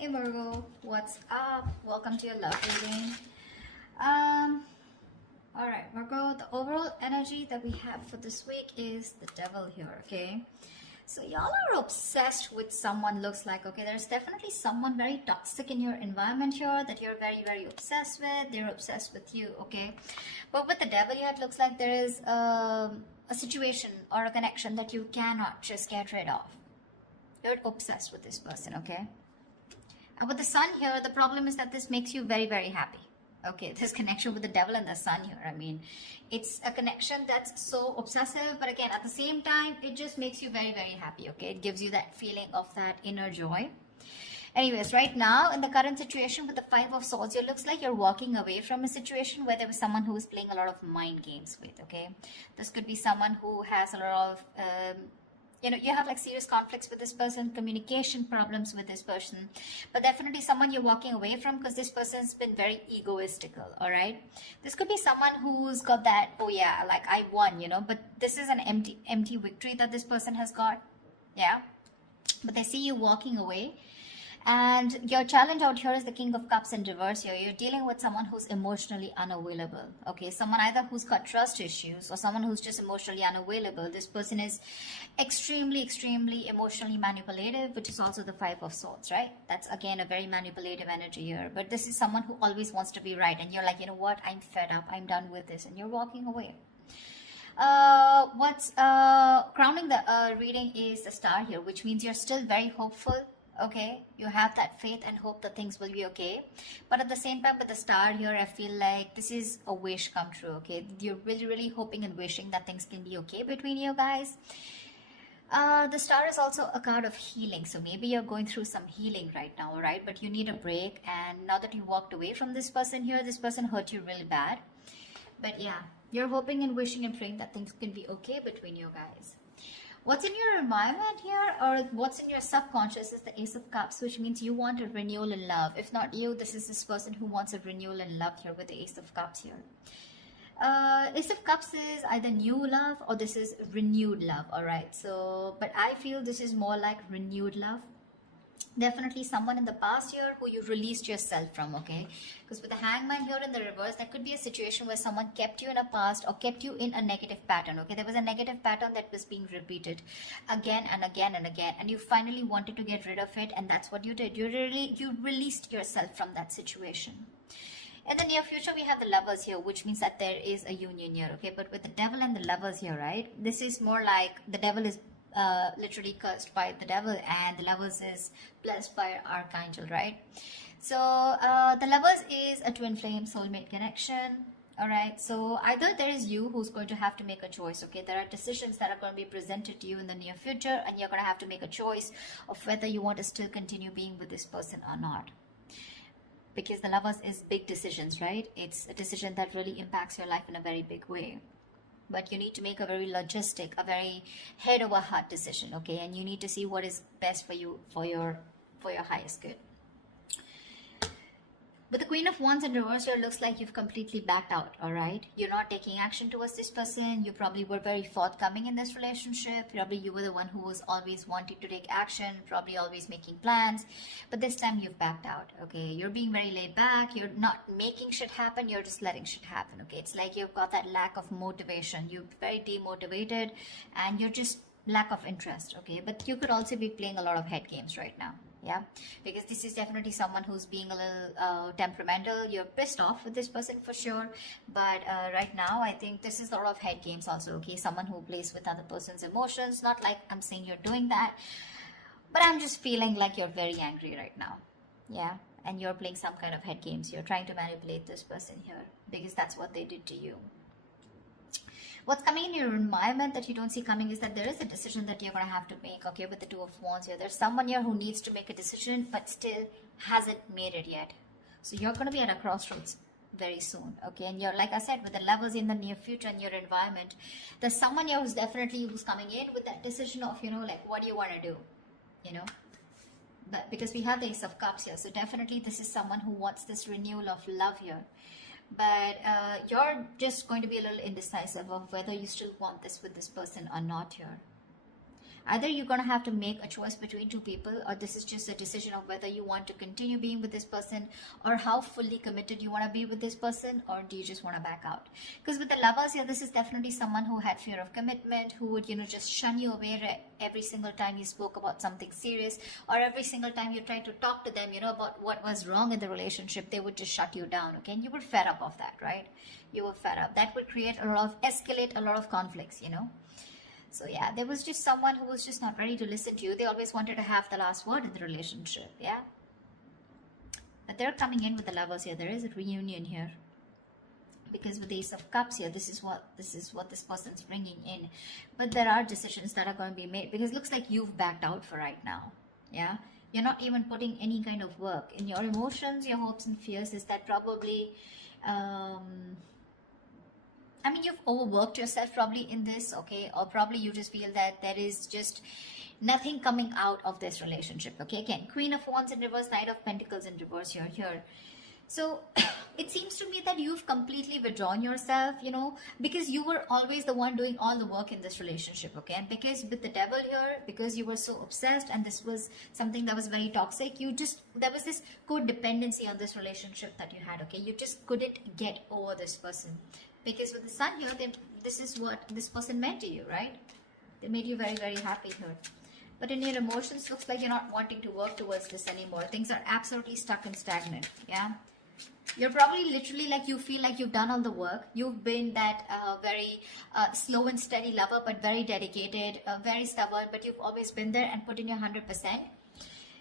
Hey Virgo, what's up? Welcome to your love reading. Alright, Virgo, the overall energy that we have for this week is the devil here, okay? So y'all are obsessed with someone, looks like, okay? There's definitely someone very toxic in your environment here that you're very, very obsessed with. They're obsessed with you, okay? But with the devil here, it looks like there is a situation or a connection that you cannot just get rid of. You're obsessed with this person, okay? And with the sun here, the problem is that this makes you very, very happy. Okay, this connection with the devil and the sun here. I mean, it's a connection that's so obsessive, but again, at the same time, it just makes you very, very happy. Okay, it gives you that feeling of that inner joy. Anyways, right now, in the current situation with the Five of Swords, it looks like you're walking away from a situation where there was someone who was playing a lot of mind games with, okay? This could be someone who has a lot of... you have like serious conflicts with this person, communication problems with this person, but definitely someone you're walking away from because this person's been very egoistical, all right? This could be someone who's got that, oh yeah, like I won, but this is an empty victory that this person has got, yeah? But they see you walking away. And your challenge out here is the King of Cups in reverse here. You're dealing with someone who's emotionally unavailable. Okay, someone either who's got trust issues or someone who's just emotionally unavailable. This person is extremely, extremely emotionally manipulative, which is also the Five of Swords, right? That's again a very manipulative energy here. But this is someone who always wants to be right. And you're like, you know what? I'm fed up. I'm done with this. And you're walking away. What's crowning the reading is the Star here, which means you're still very hopeful. Okay, you have that faith and hope that things will be okay. But at the same time, with the Star here, I feel like this is a wish come true, okay? You're really, really hoping and wishing that things can be okay between you guys. The Star is also a card of healing. So maybe you're going through some healing right now, right? But you need a break. And now that you walked away from this person here, this person hurt you really bad. But yeah, you're hoping and wishing and praying that things can be okay between you guys. What's in your environment here, or what's in your subconscious, is the Ace of Cups, which means you want a renewal in love. If not you, this is this person who wants a renewal in love here with the Ace of Cups here. Ace of Cups is either new love or this is renewed love, all right? So, but I feel this is more like renewed love. Definitely someone in the past year who you released yourself from, okay? Because with the Hangman here in the reverse, that could be a situation where someone kept you in a past or kept you in a negative pattern, okay? There was a negative pattern that was being repeated again and again and again, and you finally wanted to get rid of it, and that's what you did. You released yourself from that situation. In the near future, we have the Lovers here, which means that there is a union here, okay? But with the Devil and the Lovers here, right? This is more like the Devil is literally cursed by the devil and the Lovers is blessed by Archangel, right? So the Lovers is a twin flame soulmate connection, all right? So either there is you who's going to have to make a choice, okay? There are decisions that are going to be presented to you in the near future, and you're going to have to make a choice of whether you want to still continue being with this person or not. Because the Lovers is big decisions, right? It's a decision that really impacts your life in a very big way. But you need to make a very logistic, a very head over heart decision, okay? And you need to see what is best for you, for your highest good. But the Queen of Wands in reverse here looks like you've completely backed out, all right? You're not taking action towards this person. You probably were very forthcoming in this relationship. Probably you were the one who was always wanting to take action, probably always making plans. But this time you've backed out, okay? You're being very laid back. You're not making shit happen. You're just letting shit happen, okay? It's like you've got that lack of motivation. You're very demotivated and you're just lack of interest, okay? But you could also be playing a lot of head games right now. Yeah, because this is definitely someone who's being a little temperamental. You're pissed off with this person for sure, but right now I think this is a lot of head games also, okay? Someone who plays with other person's emotions. Not like I'm saying you're doing that, but I'm just feeling like you're very angry right now. Yeah, and you're playing some kind of head games. You're trying to manipulate this person here because that's what they did to you. What's coming in your environment that you don't see coming is that there is a decision that you're going to have to make, okay, with the Two of Wands here. There's someone here who needs to make a decision but still hasn't made it yet. So you're going to be at a crossroads very soon, okay? And you're, like I said, with the Lovers in the near future in your environment, there's someone here who's coming in with that decision of, like, what do you want to do, But because we have the Ace of Cups here, so definitely this is someone who wants this renewal of love here. But you're just going to be a little indecisive of whether you still want this with this person or not here. Either you're going to have to make a choice between two people, or this is just a decision of whether you want to continue being with this person, or how fully committed you want to be with this person, or do you just want to back out? Because with the Lovers here, this is definitely someone who had fear of commitment, who would, just shun you away every single time you spoke about something serious, or every single time you tried to talk to them, about what was wrong in the relationship. They would just shut you down, okay? And you were fed up of that, right? You were fed up. That would escalate a lot of conflicts, So yeah, there was just someone who was just not ready to listen to you. They always wanted to have the last word in the relationship, yeah? But they're coming in with the Lovers here. There is a reunion here. Because with the Ace of Cups here, this is what this person's bringing in. But there are decisions that are going to be made, because it looks like you've backed out for right now, yeah? You're not even putting any kind of work in your emotions, your hopes and fears. Is that probably... you've overworked yourself probably in this, okay? Or probably you just feel that there is just nothing coming out of this relationship, okay? Again, Queen of Wands in reverse, Knight of Pentacles in reverse here. So it seems to me that you've completely withdrawn yourself, because you were always the one doing all the work in this relationship, okay? And because with the Devil here, because you were so obsessed and this was something that was very toxic, there was this codependency on this relationship that you had, okay? You just couldn't get over this person. Because with the Sun here, this is what this person meant to you, right? They made you very, very happy here. But in your emotions, looks like you're not wanting to work towards this anymore. Things are absolutely stuck and stagnant, yeah? You're probably literally like, you feel like you've done all the work. You've been that very slow and steady lover, but very dedicated, very stubborn, but you've always been there and put in your 100%.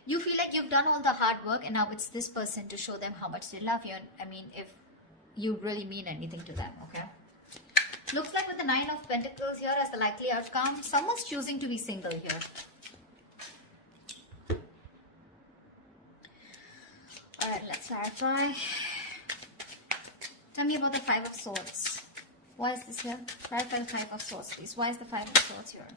You feel like you've done all the hard work, and now it's this person to show them how much they love you. And if you really mean anything to them, okay? Looks like with the Nine of Pentacles here as the likely outcome, someone's choosing to be single here. Alright, let's clarify. Tell me about the Five of Swords. Why is this here? Clarify the Five of Swords, please. Why is the Five of Swords here?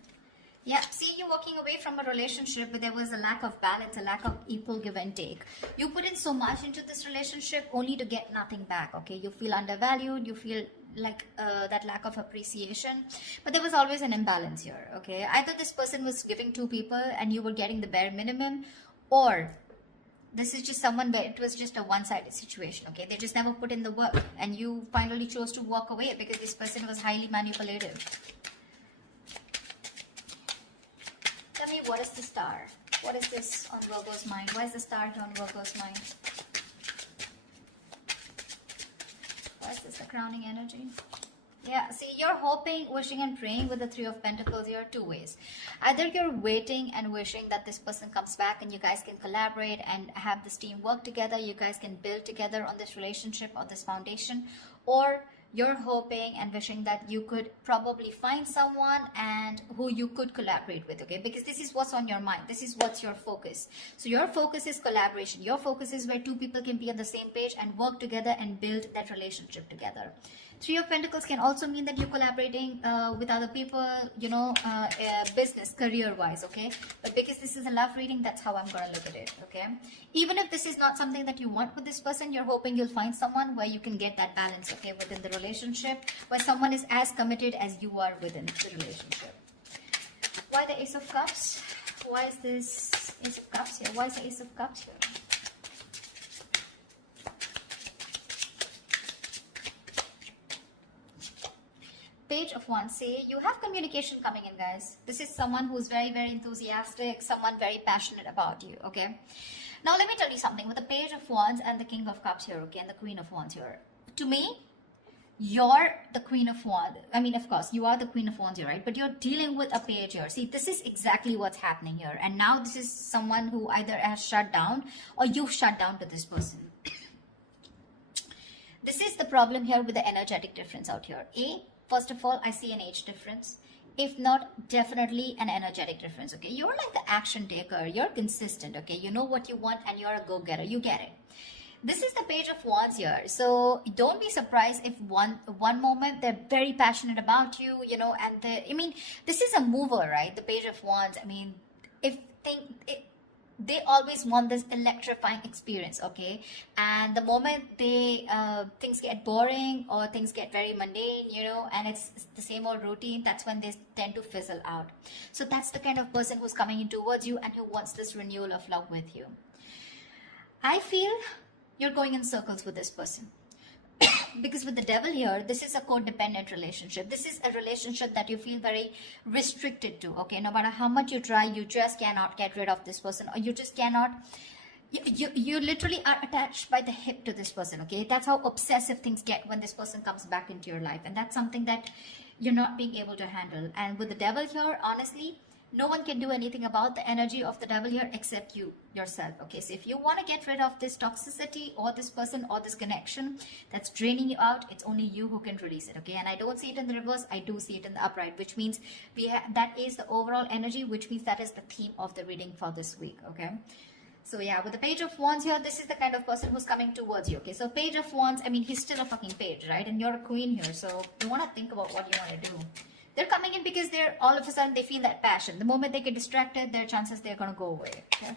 Yeah, see, you're walking away from a relationship where there was a lack of balance, a lack of equal give and take. You put in so much into this relationship only to get nothing back, okay? You feel undervalued, you feel like that lack of appreciation. But there was always an imbalance here, okay? Either this person was giving to people and you were getting the bare minimum, or this is just someone where it was just a one-sided situation, okay? They just never put in the work, and you finally chose to walk away because this person was highly manipulative. Tell me, what is the Star? What is this on Virgo's mind? Why is the Star here on Virgo's mind? Why is this the crowning energy? Yeah, see, you're hoping, wishing and praying with the Three of Pentacles here two ways. Either you're waiting and wishing that this person comes back and you guys can collaborate and have this team work together. You guys can build together on this relationship or this foundation. Or you're hoping and wishing that you could probably find someone and who you could collaborate with, okay? Because this is what's on your mind. This is what's your focus. So your focus is collaboration. Your focus is where two people can be on the same page and work together and build that relationship together. Three of Pentacles can also mean that you're collaborating with other people, business, career-wise, okay? But because this is a love reading, that's how I'm going to look at it, okay? Even if this is not something that you want with this person, you're hoping you'll find someone where you can get that balance, okay, within the relationship, where someone is as committed as you are within the relationship. Why the Ace of Cups? Why is this Ace of Cups here? Why is the Ace of Cups here? Page of Wands. See, you have communication coming in, guys. This is someone who's very, very enthusiastic, someone very passionate about you, okay? Now, let me tell you something. With the Page of Wands and the King of Cups here, okay, and the Queen of Wands here, to me, you're the Queen of Wands. I mean, of course, you are the Queen of Wands here, right? But you're dealing with a page here. See, this is exactly what's happening here. And now this is someone who either has shut down or you've shut down to this person. This is the problem here with the energetic difference out here. First of all, I see an age difference. If not, definitely an energetic difference, okay? You're like the action taker. You're consistent, okay? You know what you want and you're a go-getter. You get it. This is the Page of Wands here. So don't be surprised if one moment they're very passionate about you, and this is a mover, right? The Page of Wands. I mean, they always want this electrifying experience, okay? And the moment they things get boring or things get very mundane, you know, and it's the same old routine, that's when they tend to fizzle out. So that's the kind of person who's coming in towards you and who wants this renewal of love with you. I feel you're going in circles with this person. Because with the devil here, this is a codependent relationship. This is a relationship that you feel very restricted to, okay? No matter how much you try, you just cannot get rid of this person, or you just cannot, you literally are attached by the hip to this person, okay? That's how obsessive things get when this person comes back into your life. And that's something that you're not being able to handle. And with the devil here, honestly, no one can do anything about the energy of the devil here except you yourself, okay? So if you want to get rid of this toxicity or this person or this connection that's draining you out, it's only you who can release it, okay? And I don't see it in the reverse, I do see it in the upright, which means that is the overall energy, which means that is the theme of the reading for this week, okay? So yeah, with the Page of Wands here, this is the kind of person who's coming towards you, okay? So Page of Wands, I mean, he's still a fucking page, right? And you're a queen here, so you want to think about what you want to do. They're coming in because they're all of a sudden they feel that passion. The moment they get distracted, their chances they're going to go away. Okay?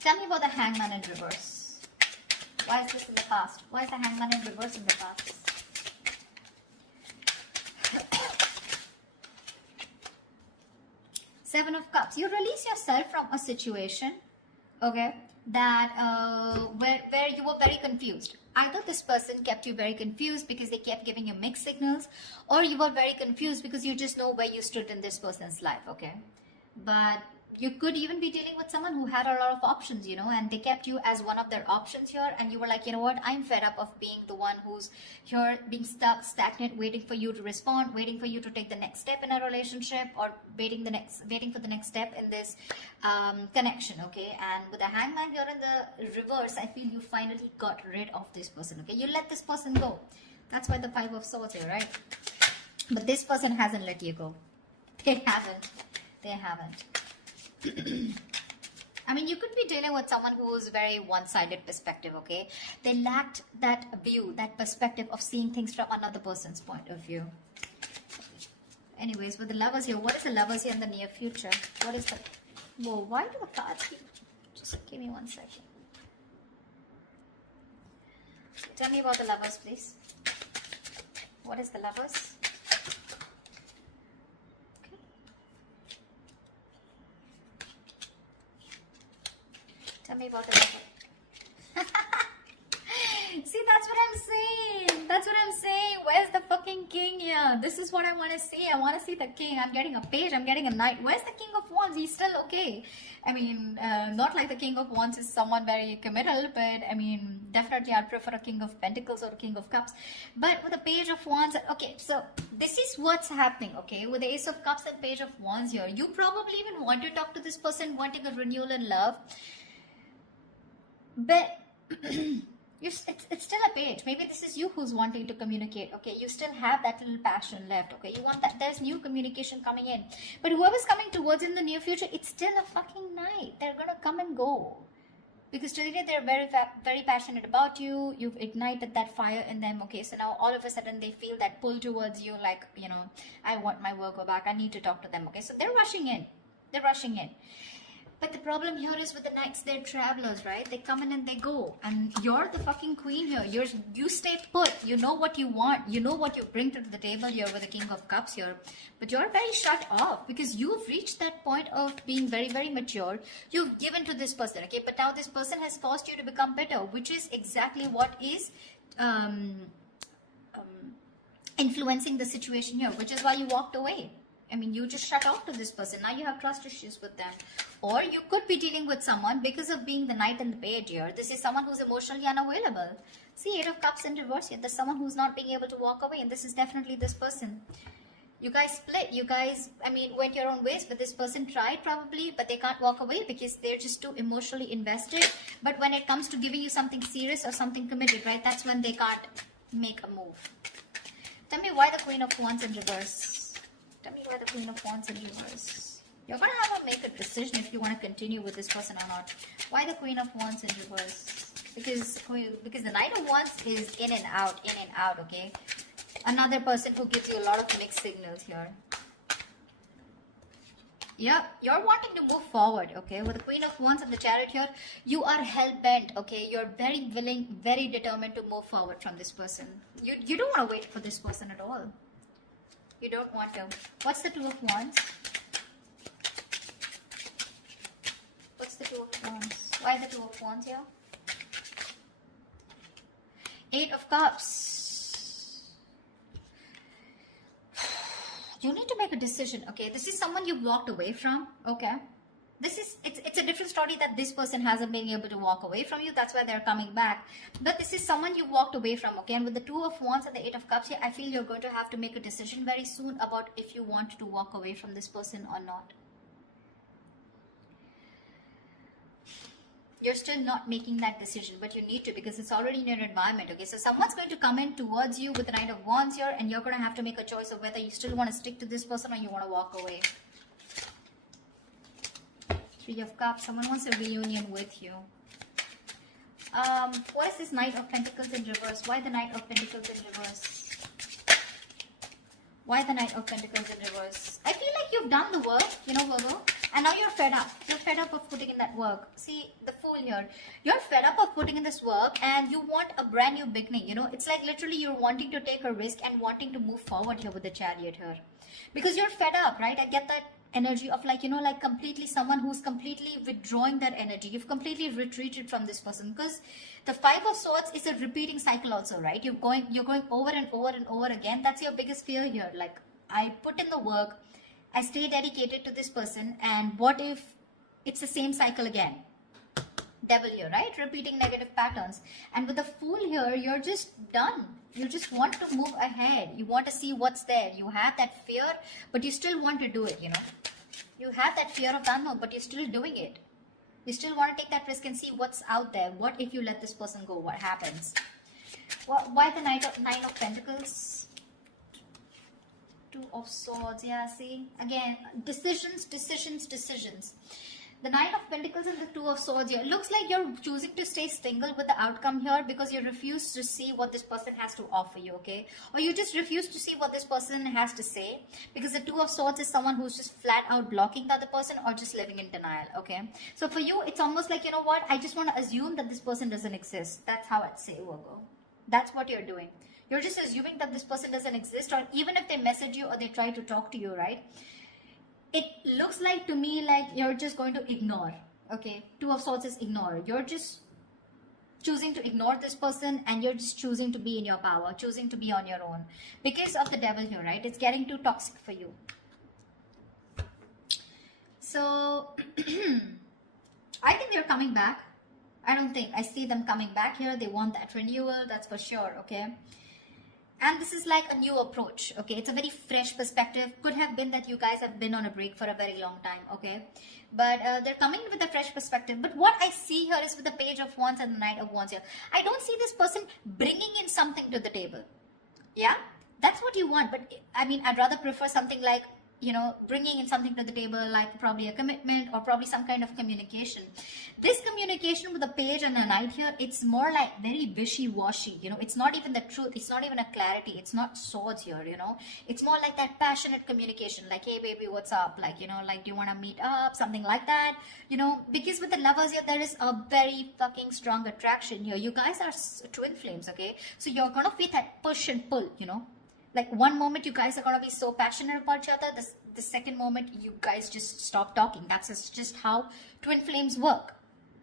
Tell me about the Hangman in reverse. Why is this in the past? Why is the Hangman in reverse in the past? Seven of Cups. You release yourself from a situation, okay, that where you were very confused. Either this person kept you very confused because they kept giving you mixed signals, or you were very confused because you just know where you stood in this person's life, okay? But you could even be dealing with someone who had a lot of options, you know, and they kept you as one of their options here, and you were like, you know what, I'm fed up of being the one who's here, being stuck, stagnant, waiting for you to respond, waiting for you to take the next step in a relationship, or waiting for the next step in this connection, okay? And with the Hangman here in the reverse, I feel you finally got rid of this person, okay? You let this person go. That's why the Five of Swords here, right? But this person hasn't let you go. They haven't. I mean, you could be dealing with someone who's very one-sided perspective, okay? They lacked that view, that perspective of seeing things from another person's point of view. Anyways, with the Lovers here, what is the Lovers here in the near future? What is the... Whoa, why do the cards keep... Just give me 1 second. Tell me about the Lovers, please. What is the Lovers? Tell me about the Lover. See, that's what I'm saying. That's what I'm saying. Where's the fucking king here? This is what I want to see. I want to see the king. I'm getting a page. I'm getting a knight. Where's the King of Wands? He's still okay. I mean, not like the King of Wands is someone very committal, but I mean, definitely I'd prefer a King of Pentacles or a King of Cups. But with the Page of Wands, okay, so this is what's happening, okay? With the Ace of Cups and Page of Wands here, you probably even want to talk to this person, wanting a renewal in love. But it's still a page. Maybe this is you who's wanting to communicate, okay? You still have that little passion left, okay? You want that, there's new communication coming in. But whoever's coming towards in the near future, it's still a fucking night. They're gonna come and go. Because today they're very passionate about you. You've ignited that fire in them, okay? So now all of a sudden they feel that pull towards you, like, you know, I want my Virgo back. I need to talk to them, okay? So they're rushing in. They're rushing in. But the problem here is with the knights, they're travelers, right? They come in and they go. And you're the fucking queen here. You stay put. You know what you want. You know what you bring to the table here with the King of Cups here. But you're very shut off because you've reached that point of being very, very mature. You've given to this person, okay? But now this person has forced you to become better, which is exactly what is influencing the situation here, which is why you walked away. I mean, you just shut off to this person. Now you have trust issues with them. Or you could be dealing with someone because of being the Knight and the Page here. This is someone who's emotionally unavailable. See, Eight of Cups in reverse here. There's someone who's not being able to walk away. And this is definitely this person. You guys split. You guys, I mean, went your own ways. But this person tried probably. But they can't walk away because they're just too emotionally invested. But when it comes to giving you something serious or something committed, right? That's when they can't make a move. Tell me why the Queen of Wands in reverse. Tell me why the Queen of Wands in reverse. You're going to have to make a decision if you want to continue with this person or not. Why the Queen of Wands in reverse? Because the Knight of Wands is in and out, okay? Another person who gives you a lot of mixed signals here. Yeah, you're wanting to move forward, okay? With the Queen of Wands and the Chariot here, you are hell-bent, okay? You're very willing, very determined to move forward from this person. You don't want to wait for this person at all. You don't want to. What's the Two of Wands? What's the Two of Wands? Why the Two of Wands here? Eight of Cups. You need to make a decision, okay? This is someone you've walked away from, okay? It's a different story that this person hasn't been able to walk away from you. That's why they're coming back. But this is someone you walked away from, okay? And with the Two of Wands and the Eight of Cups here, I feel you're going to have to make a decision very soon about if you want to walk away from this person or not. You're still not making that decision, but you need to, because it's already in your environment, okay? So someone's going to come in towards you with the Knight of Wands here, and you're going to have to make a choice of whether you still want to stick to this person or you want to walk away. Three of Cups. Someone wants a reunion with you. What is this Knight of Pentacles in reverse? Why the Knight of Pentacles in reverse? Why the Knight of Pentacles in reverse? I feel like you've done the work, you know, Virgo. And now you're fed up. You're fed up of putting in that work. See, the Fool here. You're fed up of putting in this work and you want a brand new beginning. You know, it's like literally you're wanting to take a risk and wanting to move forward here with the Chariot here. Because you're fed up, right? I get that energy of like, you know, like completely someone who's completely withdrawing that energy. You've completely retreated from this person, because the Five of Swords is a repeating cycle also, right? You're going over and over and over again. That's your biggest fear here. Like, I put in the work, I stay dedicated to this person, and what if it's the same cycle again? Devil here, right? Repeating negative patterns. And with the Fool here, you're just done. You just want to move ahead. You want to see what's there. You have that fear, but you still want to do it, you know. You have that fear of the unknown, but you're still doing it. You still want to take that risk and see what's out there. What if you let this person go? What happens? Why the Nine of Pentacles? Two of Swords. Yeah, see? Again, decisions. The Knight of Pentacles and the Two of Swords here. It looks like you're choosing to stay single with the outcome here because you refuse to see what this person has to offer you, okay? Or you just refuse to see what this person has to say, because the Two of Swords is someone who's just flat out blocking the other person or just living in denial, okay? So for you, it's almost like, you know what? I just want to assume that this person doesn't exist. That's how I'd say, Virgo. That's what you're doing. You're just assuming that this person doesn't exist, or even if they message you or they try to talk to you, right? It looks like to me like you're just going to ignore, okay? Two of Swords is ignore. You're just choosing to ignore this person, and you're just choosing to be in your power, choosing to be on your own. Because of the Devil here, right? It's getting too toxic for you. So, I think they're coming back. I see them coming back here. They want that renewal, that's for sure, okay? And this is like a new approach, okay? It's a very fresh perspective. Could have been that you guys have been on a break for a very long time, okay? But they're coming with a fresh perspective. But what I see here is with the Page of Wands and the Knight of Wands here, I don't see this person bringing in something to the table. Yeah? That's what you want. But I mean, I'd rather prefer something like, you know, bringing in something to the table, like probably a commitment or probably some kind of communication. This communication with the Page and the Knight here, it's more like very wishy-washy, you know. It's not even the truth. It's not even a clarity. It's not swords here, you know. It's more like that passionate communication, like, hey baby, what's up? Like, you know, like, do you want to meet up? Something like that, you know. Because with the Lovers here, there is a very fucking strong attraction here. You guys are twin flames, okay? So you're gonna feel that push and pull, you know. Like, one moment you guys are going to be so passionate about each other, the second moment you guys just stop talking. That's just how twin flames work,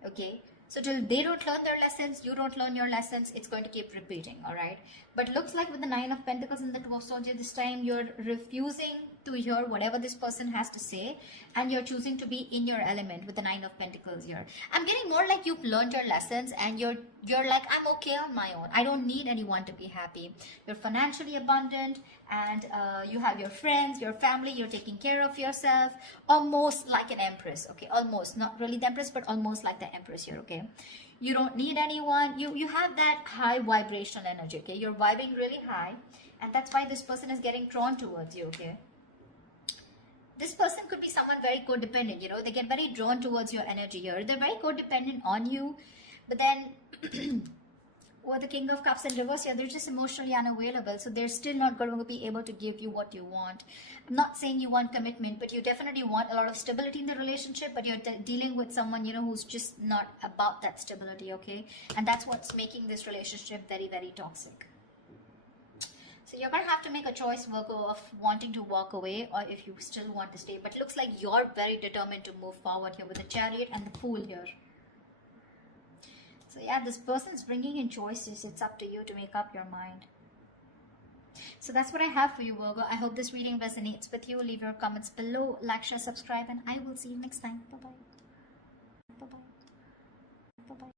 okay? So till they don't learn their lessons, you don't learn your lessons, it's going to keep repeating, all right? But looks like with the Nine of Pentacles and the Two of Swords, this time you're refusing to hear whatever this person has to say, and you're choosing to be in your element with the Nine of Pentacles here. I'm getting more like you've learned your lessons, and you're like, I'm okay on my own. I don't need anyone to be happy. You're financially abundant, and you have your friends, your family, you're taking care of yourself, almost like an empress, okay? Almost, not really the empress, but almost like the empress here, okay? You don't need anyone. You have that high vibrational energy, okay? You're vibing really high, and that's why this person is getting drawn towards you, okay? This person could be someone very codependent, you know. They get very drawn towards your energy here. They're very codependent on you, but then Or the King of Cups in reverse here, they're just emotionally unavailable. So they're still not going to be able to give you what you want. I'm not saying you want commitment, but you definitely want a lot of stability in the relationship, but you're dealing with someone, who's just not about that stability, okay? And that's what's making this relationship very, very toxic. So you're going to have to make a choice, Virgo, of wanting to walk away or if you still want to stay. But it looks like you're very determined to move forward here with the Chariot and the Fool here. So yeah, this person's bringing in choices. It's up to you to make up your mind. So that's what I have for you, Virgo. I hope this reading resonates with you. Leave your comments below, like, share, subscribe, and I will see you next time. Bye-bye. Bye-bye. Bye-bye.